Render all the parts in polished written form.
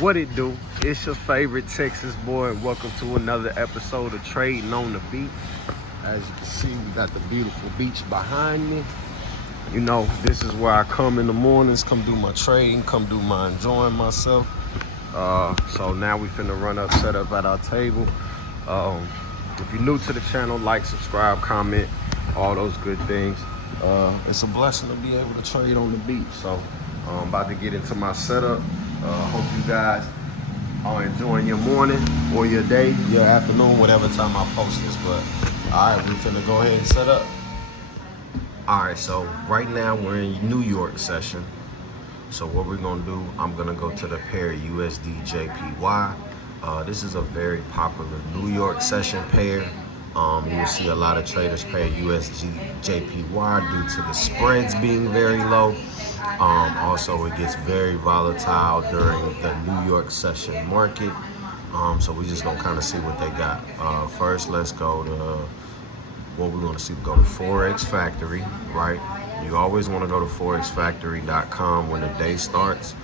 What it do? It's your favorite Texas boy, and welcome to another episode of Trading on the Beat. As you can see, we got the beautiful beach behind me. You know, this is where I come in the mornings, come do my trading, come do my enjoying myself. So now we finna run up, set up at our table. If you're new to the channel, like, subscribe, comment, all those good things. It's a blessing to be able to trade on the beach. So I'm about to get into my setup. Hope you guys are enjoying your morning or your day, your afternoon, whatever time I post this. But all right, we finna go ahead and set up. All right, so right now we're in New York session. So what we're gonna do, I'm gonna go to the pair USD JPY. This is a very popular New York session pair. You'll see a lot of traders pair USD JPY due to the spreads being very low. Also, it gets very volatile during the New York session market. So we just gonna kind of see what they got. First, let's go to what we want to see. Go to Forex Factory, right? You always want to go to forexfactory.com when the day starts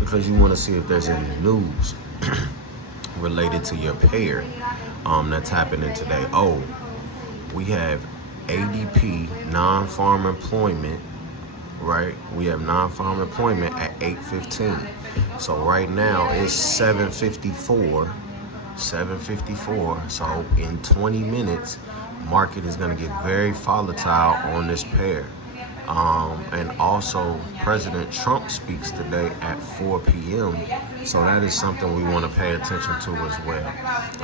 because you want to see if there's any news related to your pair that's happening today. Oh, we have ADP, non-farm employment, right? We have non-farm employment at 8:15. So right now it's 7:54. So in 20 minutes, market is going to get very volatile on this pair. And also President Trump speaks today at 4 p.m. So that is something we want to pay attention to as well.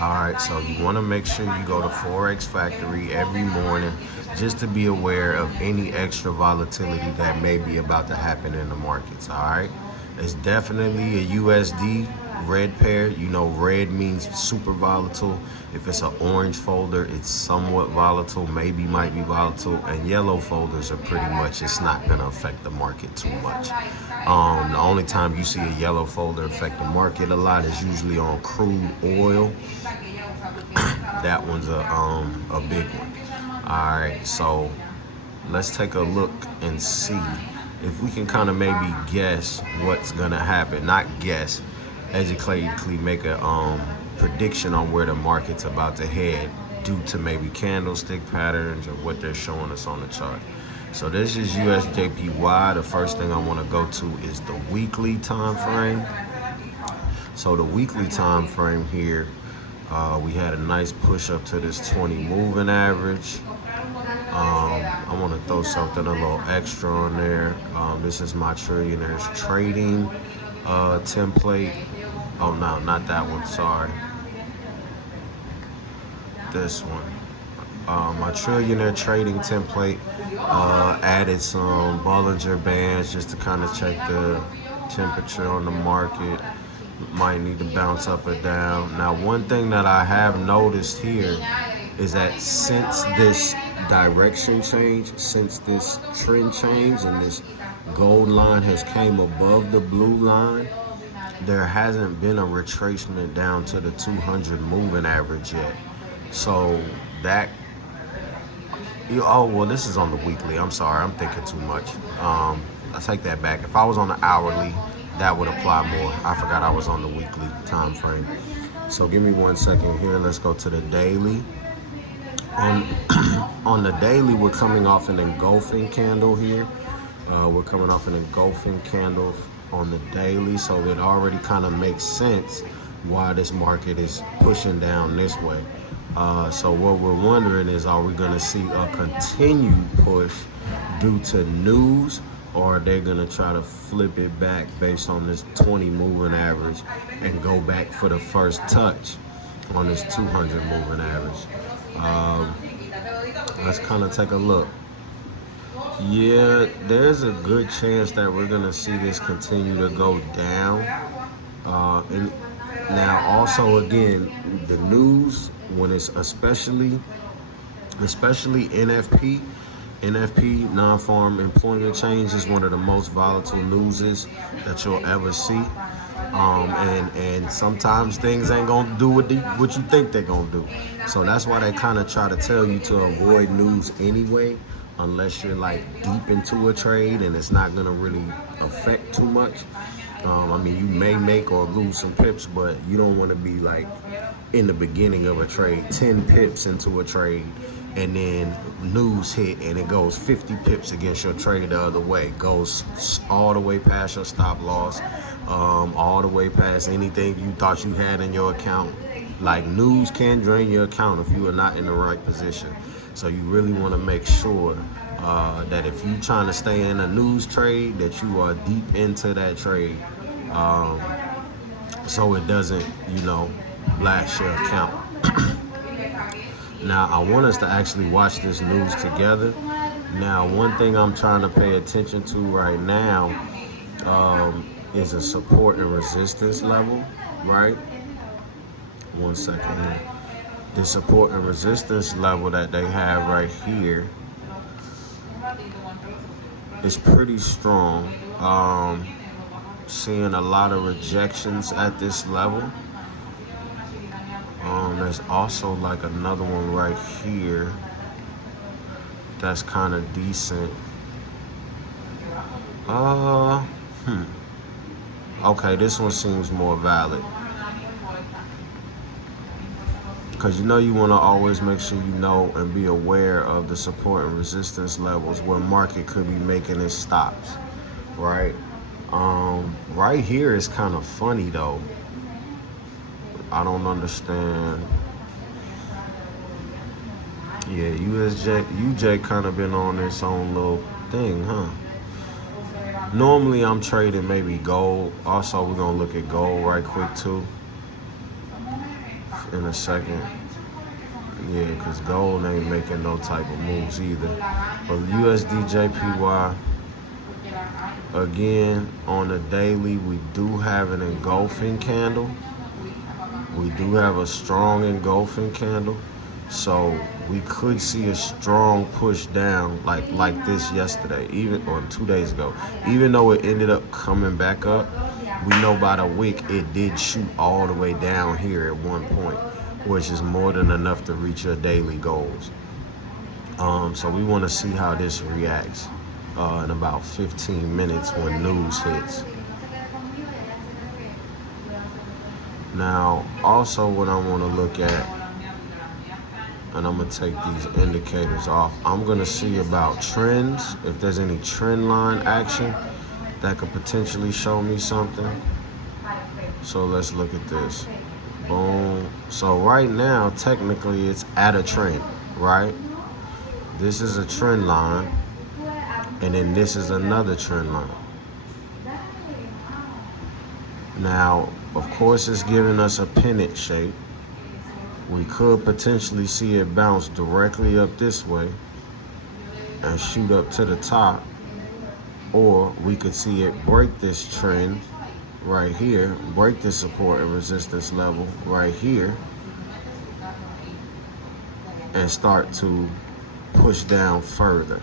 All right, so you want to make sure you go to Forex Factory every morning just to be aware of any extra volatility that may be about to happen in the markets. All right, it's definitely a USD red pair. You know, red means super volatile. If it's an orange folder, it's somewhat volatile, maybe might be volatile, and yellow folders are pretty much, it's not going to affect the market too much. The only time you see a yellow folder affect the market a lot is usually on crude oil. That one's a big one. All right, so let's take a look and see if we can kind of maybe guess what's going to happen. Not guess, educatively make a prediction on where the market's about to head due to maybe candlestick patterns or what they're showing us on the chart. So this is USJPY. The first thing I want to go to is the weekly time frame. So the weekly time frame here, we had a nice push up to this 20 moving average. I want to throw something a little extra on there. This is my Trillionaires trading template. Oh no, not that one, sorry. This one. My Trillionaire trading template added some Bollinger Bands just to kind of check the temperature on the market. Might need to bounce up or down. Now, one thing that I have noticed here is that since this direction change, since this trend change and this gold line has came above the blue line, there hasn't been a retracement down to the 200 moving average yet. So that, oh, well, this is on the weekly. I'm sorry, I'm thinking too much. I take that back. If I was on the hourly, that would apply more. I forgot I was on the weekly time frame. So give me 1 second here. Let's go to the daily. On the daily, we're coming off an engulfing candle here. We're coming off an engulfing candle on the daily, so it already kind of makes sense why this market is pushing down this way. So what we're wondering is, are we going to see a continued push due to news, or are they going to try to flip it back based on this 20 moving average and go back for the first touch on this 200 moving average? Let's kind of take a look. Yeah, there's a good chance that we're going to see this continue to go down. And now also, again, the news, when it's especially NFP, non-farm employment change, is one of the most volatile newses that you'll ever see. And sometimes things ain't gonna do what you think they're gonna do. So that's why they kind of try to tell you to avoid news anyway, unless you're like deep into a trade and it's not gonna really affect too much. I mean, you may make or lose some pips, but you don't want to be like in the beginning of a trade, 10 pips into a trade, and then news hit and it goes 50 pips against your trade the other way. Goes all the way past your stop loss, all the way past anything you thought you had in your account. Like, news can drain your account if you are not in the right position. So you really want to make sure that if you're trying to stay in a news trade, that you are deep into that trade, so it doesn't, blast your account. Now, I want us to actually watch this news together. Now, one thing I'm trying to pay attention to right now is a support and resistance level, right? 1 second here. The support and resistance level that they have right here is pretty strong. Seeing a lot of rejections at this level. There's also like another one right here that's kind of decent. Okay, this one seems more valid. Because you want to always make sure you know and be aware of the support and resistance levels where market could be making its stops, right? Right here is kind of funny though. I don't understand. Yeah, UJ kind of been on its own little thing, huh? Normally I'm trading maybe gold. Also, we're gonna look at gold right quick too in a second. Yeah, because gold ain't making no type of moves either. But USD JPY, again, on the daily, we do have an engulfing candle. We do have a strong engulfing candle. So we could see a strong push down like this yesterday, or 2 days ago. Even though it ended up coming back up, we know by the wick it did shoot all the way down here at one point, which is more than enough to reach your daily goals. So we want to see how this reacts in about 15 minutes when news hits. Now, also what I want to look at, and I'm going to take these indicators off, I'm going to see about trends, if there's any trend line action that could potentially show me something. So let's look at this. Boom. So right now, technically, it's at a trend, right? This is a trend line, and then this is another trend line. Now, of course, it's giving us a pennant shape. We could potentially see it bounce directly up this way and shoot up to the top, or we could see it break this trend right here, break the support and resistance level right here, and start to push down further.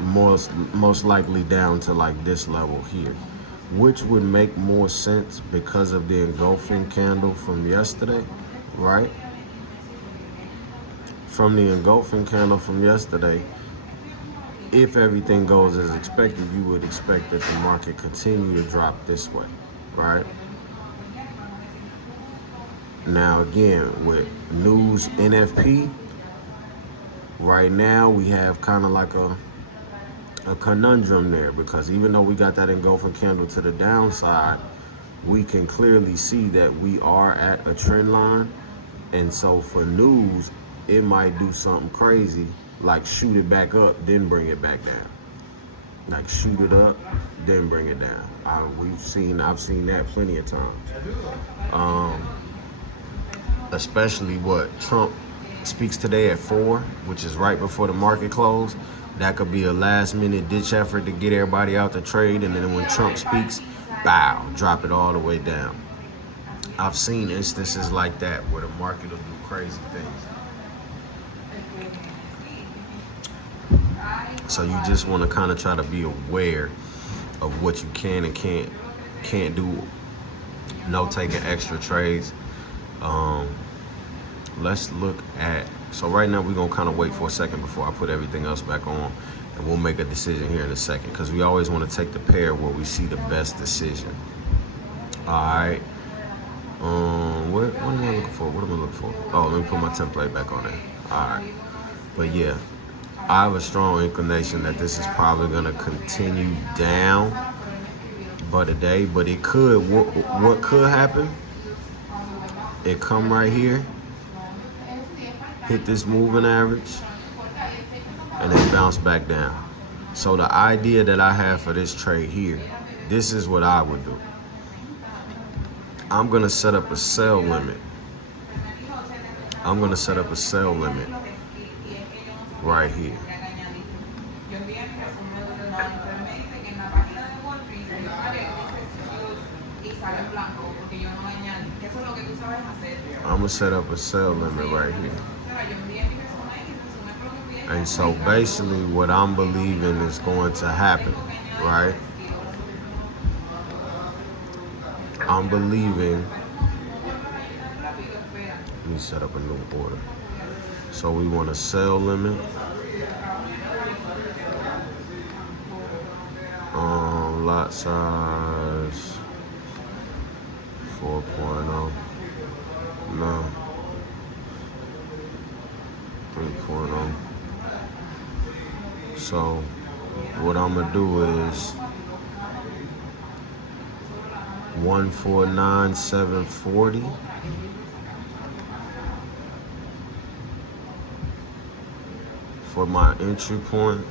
Most likely down to like this level here, which would make more sense because of the engulfing candle from yesterday, right? From the engulfing candle from yesterday, if everything goes as expected, you would expect that the market continue to drop this way, right? Now again, with news NFP, right now we have kind of like a conundrum there, because even though we got that engulfing candle to the downside, we can clearly see that we are at a trend line. And so for news, it might do something crazy, like shoot it back up, then bring it back down. Like shoot it up, then bring it down. I've seen that plenty of times. Especially what Trump speaks today at 4, which is right before the market close. That could be a last-minute ditch effort to get everybody out the trade, and then when Trump speaks, bow, drop it all the way down. I've seen instances like that where the market will do crazy things. So you just want to kind of try to be aware of what you can and can't do. No taking extra trades. Let's look at, so right now we're going to kind of wait for a second before I put everything else back on, And we'll make a decision here in a second because we always want to take the pair where we see the best decision. All right. What am I looking for? What am I looking for? Oh, let me put my template back on there. All right. But yeah, I have a strong inclination that this is probably going to continue down but a day. But it could, what could happen? It come right here, hit this moving average, and then bounce back down. So the idea that I have for this trade here, this is what I would do. I'm gonna set up a sell limit. I'm gonna set up a sell limit right here. I'm gonna set up a sell limit right here. And so basically what I'm believing is going to happen, right? I'm believing, let me set up a new order. So we want a sell limit. Lot size 4.0. No. 3.0. So what I'm gonna do is 149,740. For my entry point.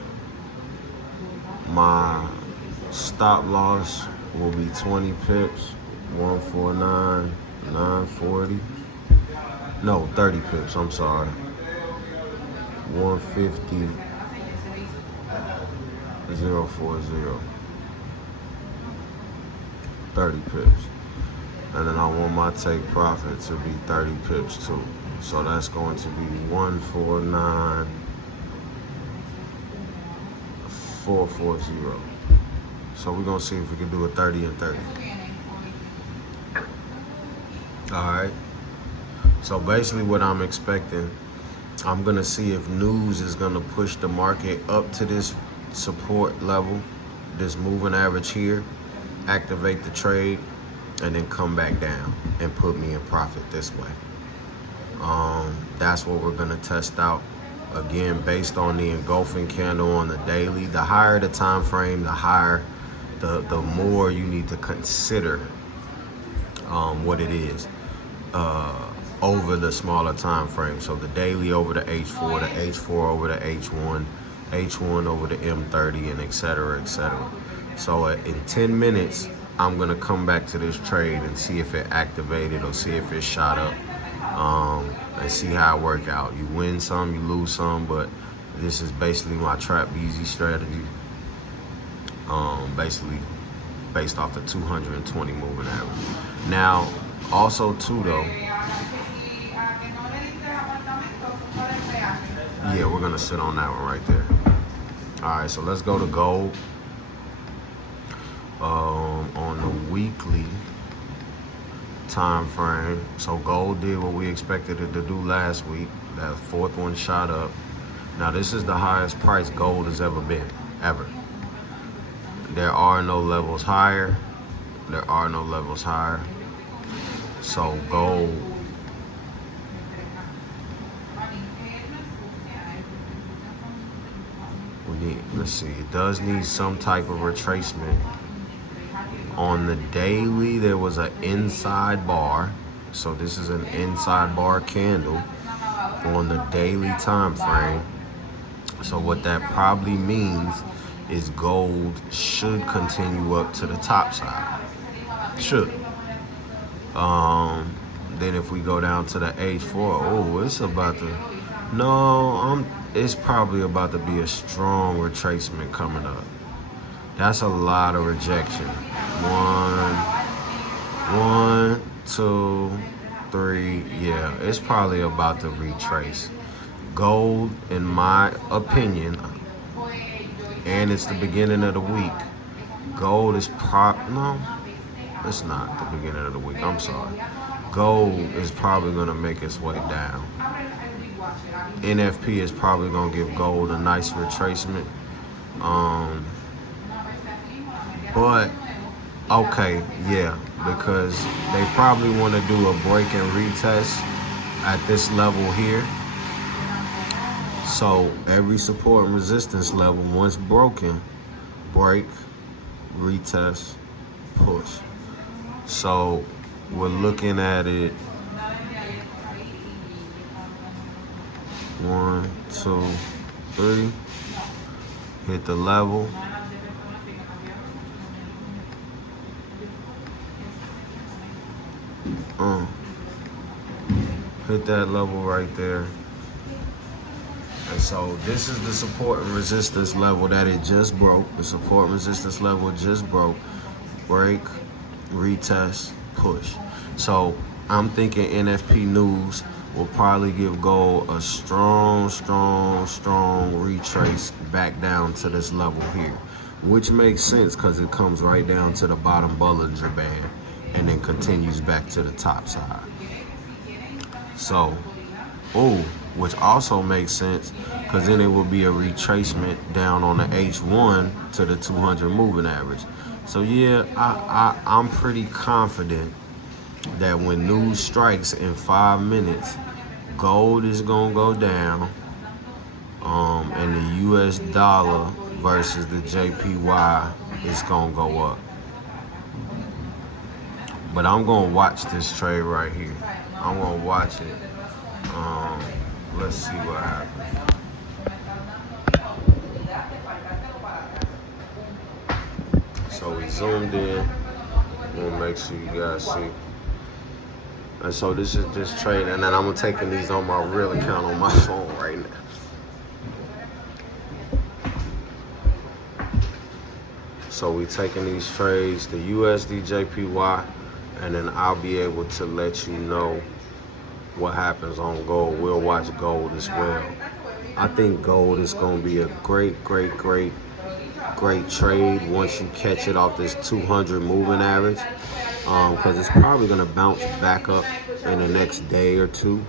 My stop loss will be 20 pips, 149,940. No, 30 pips, I'm sorry. 150,040. 30 pips. And then I want my take profit to be 30 pips too. So that's going to be 149,440. So we're gonna see if we can do a 30 and 30. All right. So basically what I'm expecting, I'm gonna see if news is gonna push the market up to this support level, this moving average here, activate the trade, and then come back down and put me in profit this way. That's what we're gonna test out. Again, based on the engulfing candle on the daily, the higher the time frame, the higher, the more you need to consider what it is over the smaller time frame. So the daily over the H4, the H4 over the H1, H1 over the M30, and et cetera, et cetera. So in 10 minutes, I'm gonna come back to this trade and see if it activated or see if it shot up, and see how it work out. You win some, you lose some, but this is basically my trap easy strategy. Basically based off the 220 moving average. Now, also too though, yeah, we're gonna sit on that one right there. All right, so let's go to gold. On the weekly time frame, so gold did what we expected it to do last week. That fourth one shot up. Now this is the highest price gold has ever been, ever. There are no levels higher. There are no levels higher. So gold, we need, let's see, it does need some type of retracement. On the daily, there was an inside bar. So this is an inside bar candle on the daily time frame. So what that probably means is gold should continue up to the top side. Should. Then if we go down to the H4, oh, it's about to, no, it's probably about to be a strong retracement coming up. That's a lot of rejection. 1, 2, 3, yeah, it's probably about to retrace. Gold, in my opinion, and it's the beginning of the week, gold is no, it's not the beginning of the week, I'm sorry. Gold is probably gonna make its way down. NFP is probably gonna give gold a nice retracement, Um, but okay, yeah, because they probably want to do a break and retest at this level here. So every support and resistance level, once broken, break, retest, push. So we're looking at it 1, 2, 3. Hit the level. Hit that level right there. And so this is the support and resistance level that it just broke. The support and resistance level just broke. Break, retest, push. So I'm thinking NFP News will probably give gold a strong retrace back down to this level here, which makes sense because it comes right down to the bottom Bollinger Band and then continues back to the top side. So, which also makes sense because then it will be a retracement down on the H1 to the 200 moving average. So yeah, I'm pretty confident that when news strikes in 5 minutes, gold is gonna go down, and the US dollar versus the JPY is gonna go up. But I'm gonna watch this trade right here. I'm gonna watch it. Let's see what happens. So we zoomed in. We'll make sure you guys see. And so this is just trade, and then I'm taking these on my real account on my phone right now. So we taking these trades, the USD JPY, and then I'll be able to let you know what happens on gold. We'll watch gold as well. I think gold is going to be a great trade once you catch it off this 200 moving average, because it's probably going to bounce back up in the next day or two.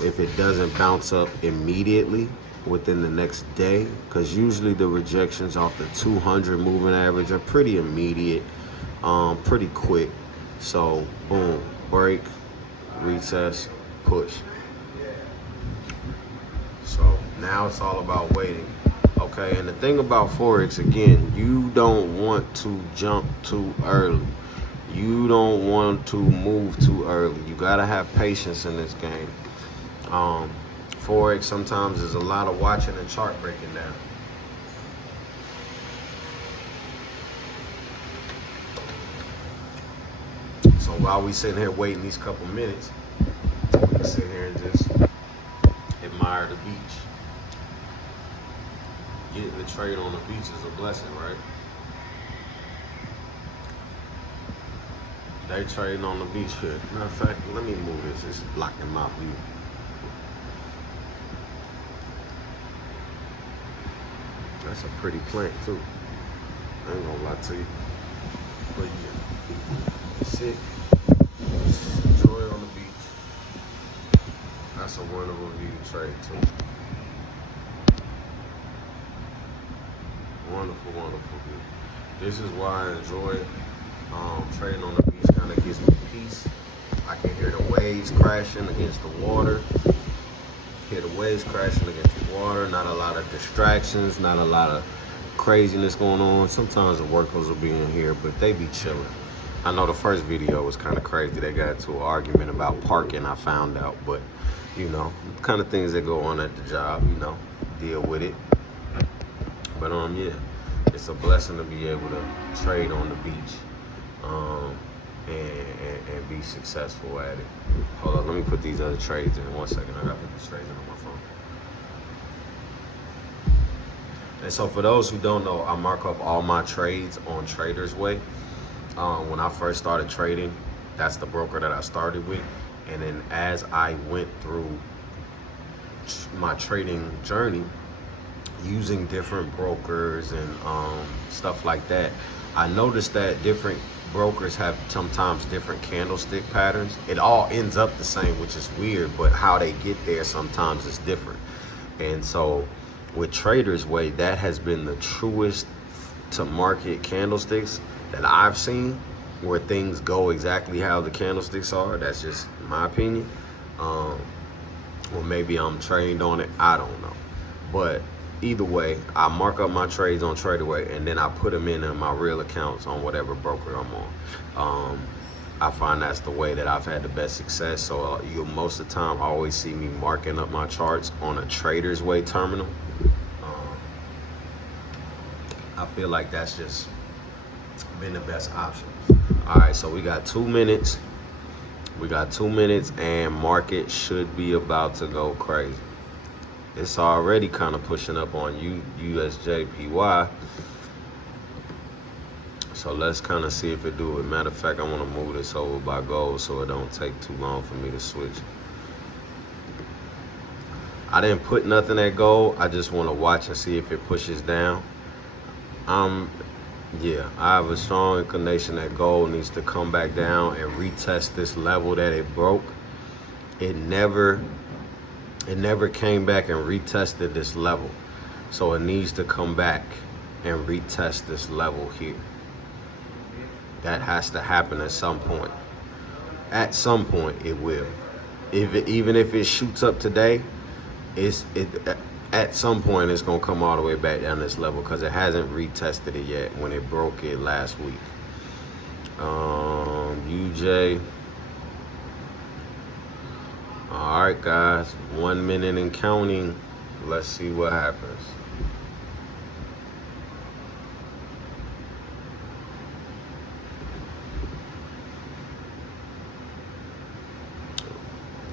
If it doesn't bounce up immediately within the next day, because usually the rejections off the 200 moving average are pretty immediate, pretty quick. So boom, break, retest, push. So now it's all about waiting. Okay, and the thing about Forex, again, you don't want to jump too early. You don't want to move too early. You gotta have patience in this game. Forex sometimes is a lot of watching and chart breaking down. So while we sitting here waiting these couple minutes, we can sit here and just admire the beach. Getting the trade on the beach is a blessing, right? They trading on the beach here. Matter of fact, let me move this. It's blocking my view. That's a pretty plant too. I ain't gonna lie to you. But yeah, sit, enjoy it on the beach. That's a wonderful view to trade too. Wonderful view. This is why I enjoy trading on the beach. Kind of gives me peace. I can hear the waves crashing against the water. Hear the waves crashing against the water. Not a lot of distractions. Not a lot of craziness going on. Sometimes the workers will be in here, but they be chilling. I know the first video was kind of crazy. They got into an argument about parking, I found out. But, you know, the kind of things that go on at the job, you know, deal with it. But, yeah, it's a blessing to be able to trade on the beach. And be successful at it. Hold on, let me put these other trades in 1 second. I gotta put these trades in on my phone. And so for those who don't know, I mark up all my trades on Trader's Way. When I first started trading, that's the broker that I started with. And then as I went through my trading journey, using different brokers and stuff like that, I noticed that different brokers have sometimes different candlestick patterns. It all ends up the same, which is weird, but how they get there sometimes is different. And so with Trader's Way, that has been the truest to market candlesticks that I've seen, where things go exactly how the candlesticks are. That's just my opinion. Or maybe I'm trained on it, I don't know. But either way, I mark up my trades on TraderWay, and then I put them in my real accounts on whatever broker I'm on. I find that's the way that I've had the best success. So you most of the time always see me marking up my charts on a Trader's Way terminal. I feel like that's just been the best option. All right, so we got 2 minutes. We got 2 minutes, and market should be about to go crazy. It's already kind of pushing up on USD JPY. So let's kind of see if it do it. Matter of fact, I want to move this over by gold so it don't take too long for me to switch. I didn't put nothing at gold. I just want to watch and see if it pushes down. Yeah, I have a strong inclination that gold needs to come back down and retest this level that it broke. It never came back and retested this level. So it needs to come back and retest this level here. That has to happen at some point. At some point it will. Even if it shoots up today, at some point it's gonna come all the way back down this level because it hasn't retested it yet when it broke it last week. UJ. All right, guys, 1 minute and counting. Let's see what happens.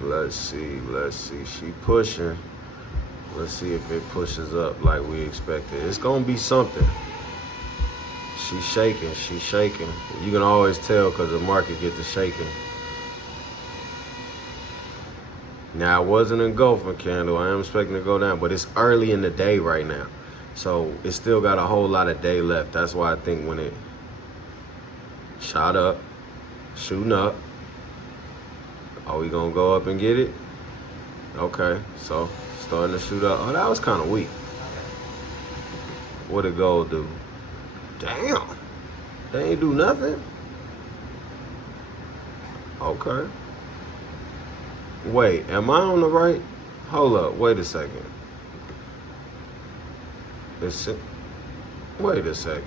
Let's see. She pushing. Let's see if it pushes up like we expected. It's gonna be something. She's shaking. You can always tell because the market gets to shaking. Now, it wasn't an engulfing candle. I am expecting to go down, but it's early in the day right now. So it still got a whole lot of day left. That's why I think when it shot up, shooting up, are we gonna go up and get it? Okay, so starting to shoot up. Oh, that was kind of weak. What did gold do? Damn, they ain't do nothing. Okay. Wait, am I on the right? Hold up, wait a second. Wait a second.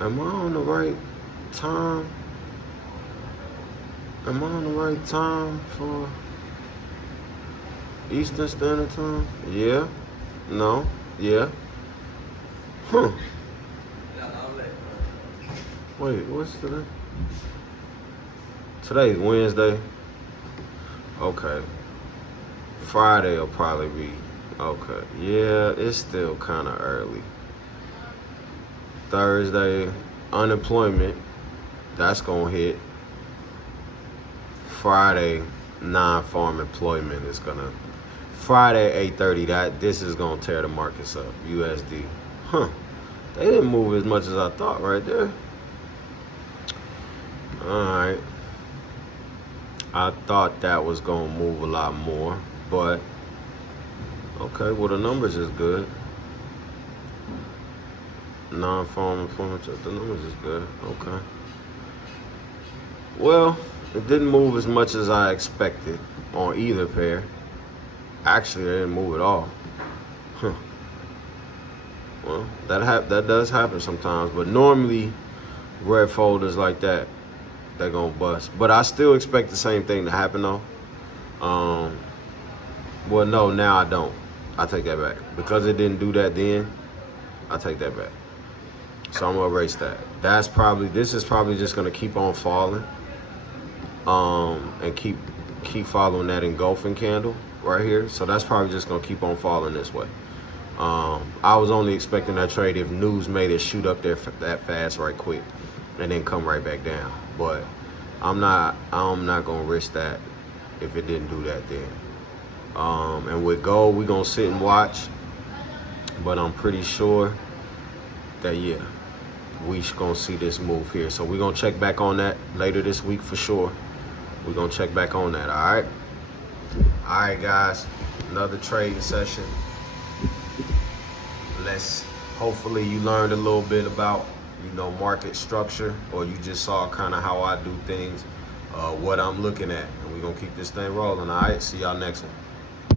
Am I on the right time? Am I on the right time for Eastern Standard Time? Yeah. No. Yeah. Huh. Wait, what's today? Today's Wednesday. Okay. Friday will probably be okay. Yeah, it's still kind of early. Thursday, unemployment. That's gonna hit. Friday, non-farm employment is gonna. Friday 8:30. This is gonna tear the markets up. USD. Huh. They didn't move as much as I thought right there. Alright. I thought that was gonna move a lot more, but okay, well the numbers is good. Non-farm employment, the numbers is good. Okay. Well, it didn't move as much as I expected on either pair. Actually, they didn't move at all. Huh. Well, that does happen sometimes, but normally red folders like that, they're gonna bust. But I still expect the same thing to happen though. Well, no, now I don't. I take that back. Because it didn't do that then, I take that back. So I'm gonna erase that. This is probably just gonna keep on falling. And keep following that engulfing candle right here. So that's probably just gonna keep on falling this way. I was only expecting that trade if news made it shoot up there that fast right quick and then come right back down. But I'm not gonna risk that if it didn't do that then. And with gold, we're gonna sit and watch. But I'm pretty sure that yeah, we gonna see this move here. So we're gonna check back on that later this week for sure. We're gonna check back on that, all right? All right, guys, another trading session. Hopefully you learned a little bit about, market structure, or you just saw kind of how I do things, what I'm looking at. And we're going to keep this thing rolling, all right? See y'all next one.